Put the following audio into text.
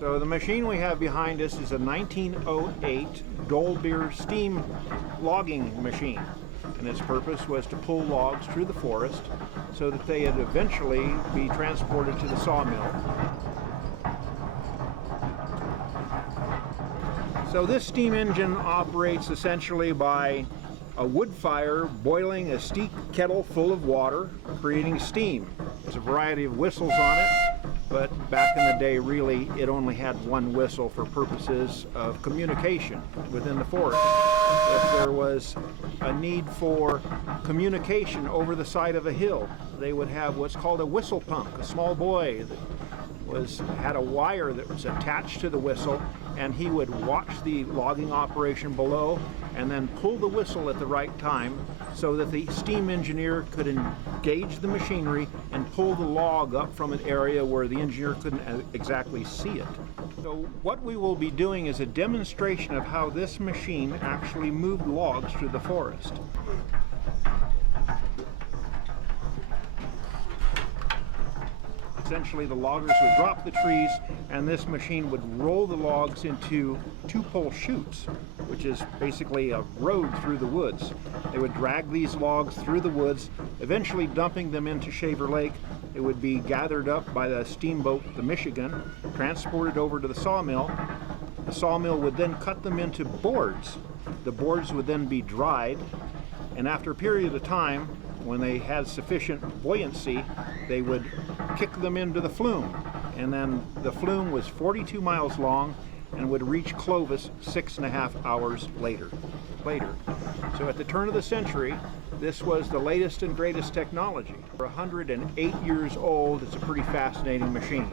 So the machine we have behind us is a 1908 Dolbeer steam logging machine, and its purpose was to pull logs through the forest so that they would eventually be transported to the sawmill. So this steam engine operates essentially by a wood fire boiling a steep kettle full of water, creating steam. There's a variety of whistles on it, but back in the day, really, it only had one whistle for purposes of communication within the forest. If there was a need for communication over the side of a hill, they would have what's called a whistle punk, a small boy that had a wire that was attached to the whistle, and he would watch the logging operation below and then pull the whistle at the right time so that the steam engineer could engage the machinery and pull the log up from an area where the engineer couldn't exactly see it. So what we will be doing is a demonstration of how this machine actually moved logs through the forest. Essentially, the loggers would drop the trees, and this machine would roll the logs into two-pole chutes, which is basically a road through the woods. They would drag these logs through the woods, eventually dumping them into Shaver Lake. It would be gathered up by the steamboat, the Michigan, transported over to the sawmill. The sawmill would then cut them into boards. The boards would then be dried, and after a period of time, when they had sufficient buoyancy, they would kick them into the flume. And then the flume was 42 miles long and would reach Clovis 6.5 hours later. So at the turn of the century, this was the latest and greatest technology. For 108 years old, it's a pretty fascinating machine.